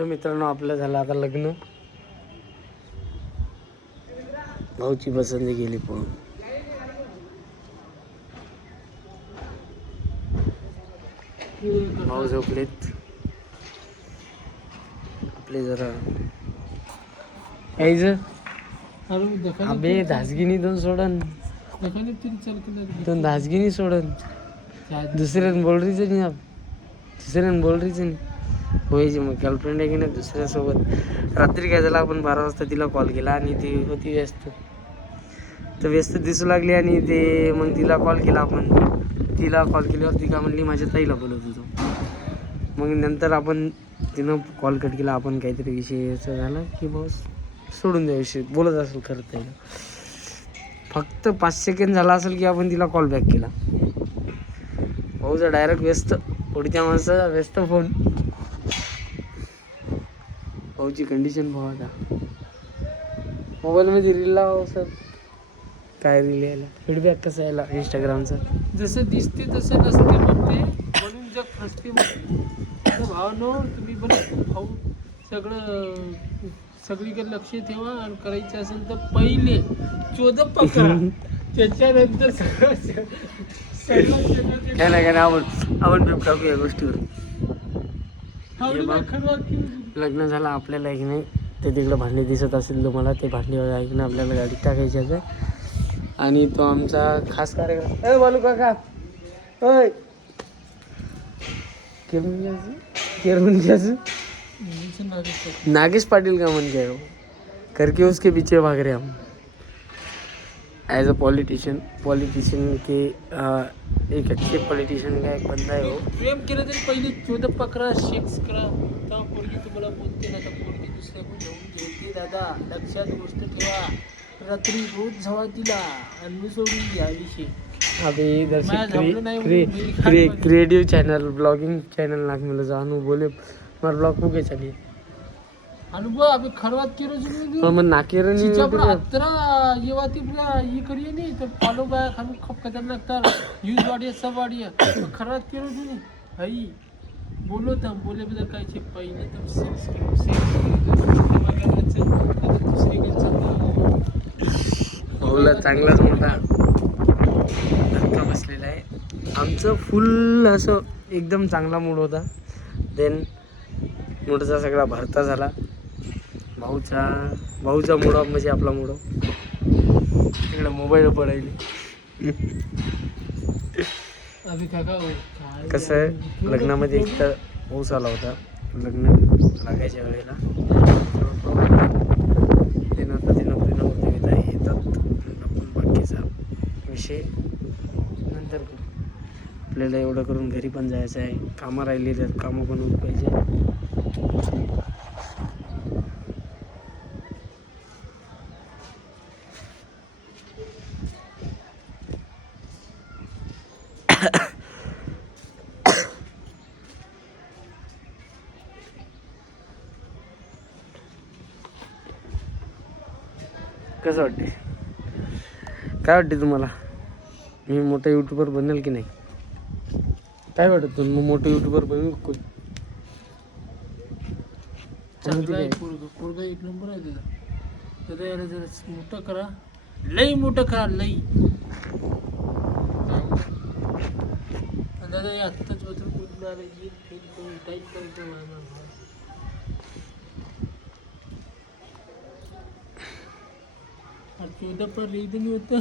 तर मित्रांनो आपलं झालं आता लग्न. भाऊची पसंती गेली पळून. भाऊ झोपलेत. आपले जरा अबे धासगिनी दोन सोडन, दोन धासगिनी सोडन, दुसऱ्यान बोलरीच नाही. दुसऱ्यान बोलरीच नाही होईची. मग गर्लफ्रेंड आहे की नाही दुसऱ्यासोबत. रात्री काय झालं, आपण 12 वाजता तिला कॉल केला आणि ती होती व्यस्त. तर व्यस्त दिसू लागली आणि ते मग तिला कॉल केला आपण. तिला कॉल केल्यावर ती का म्हणली माझ्या ताईला बोलत होतो. मग नंतर आपण तिनं कॉल कट केला. आपण काहीतरी विषय असं झाला की बस सोडून द्या विषय. बोलत असेल खरं ताईला. फक्त 5 सेकंड झाला असेल की आपण तिला कॉल बॅक केला. भाऊचा डायरेक्ट व्यस्त. पुढच्या माणसाचा व्यस्त फोन. भाऊची कंडिशन भाऊ आता मोबाईलमध्ये रील लावा सर. काय रील यायला, फीडबॅक कसं यायला इंस्टाग्रामचा. जसं दिसते तसं नसते म्हणते, म्हणून जग फसते म्हणते. भावनो तुम्ही पण भाऊ सगळीकडे लक्ष ठेवा आणि करायचं असेल तर पहिले चोदप पकरा, त्याच्यानंतर सगळं काय नाही आपण बिप टाकू या गोष्टीवर. लग्न झालं आपल्याला आहे की नाही. ते तिकडं भांडे दिसत असेल तुम्हाला, ते भांडे आहे की नाही आपल्याला गाडीत टाकायच्याच आहे. आणि तो आमचा खास कार्यक्रम. ए बालू काका, ओय नागेश पाटिल का मन क्या करके उसके पीछे भाग रहे हम. एज अ पॉलिटिशियन के एक अच्छे पॉलिटिशियन का एक बंदा आहे. हो प्रेम केलं तरी पहिले चोदप पकरा, शेक्स करा. तेव्हा पोरगी तुम्हाला बोलते ना, तर पोरगी दुसऱ्याकडून घेऊन दादा. लक्षात गोष्ट ठेवा, रात्री रोज झवा तिला आणि सोडून द्या विषय. अभी इधर से क्रिएटिव चैनल ब्लॉगिंग चैनल नाक मिले जानू बोले मार ब्लॉग को के चलिए अनुभव अभी खरवात केरो जुनी और मन नाकेर नहीं चिचापड़ा अतरा ये वाती पूरा ये करिए नहीं तो फॉलो बैक हम खप खतरनाक तार यूज वाडिया सब वाडिया खरवात केरो जुनी हई बोलो था बोले बदल काय छे पहिले तर सेक्स दुसरी भाऊला चांगलाच मोठा धक्का बसलेला आहे. आमचं फुल असं एकदम चांगला मूड होता. देन मूडचा सगळा भरता झाला. भाऊचा मूड ऑफ म्हणजे आपला मूड ऑफ. तिकडे मोबाईल पडायली. कसं आहे लग्नामध्ये एक तर पाऊस आला होता. लग्न लागायच्या वेळेला ते नंतर येतात. आपण बाकीचा विषय नंतर करू. आपल्याला एवढं करून घरी पण जायचं आहे. कामं राहिलेली आहेत, कामं पण होत पाहिजे. कसं वाटते, काय वाटते तुम्हाला? मी मोठा यूट्यूबर बनेल की नाही? काय वाटत तुम्ही मोठं यूट्यूबर बनू? चांगला आहे पोरगा एक नंबर आहे त्याचा. तर याला जरा मोठं करा, लई मोठं करा लई. दादा हे आत्ताच होतं कुठून आलं येईल फेल करून टाईप करतो. चौदा पर इथं होतं.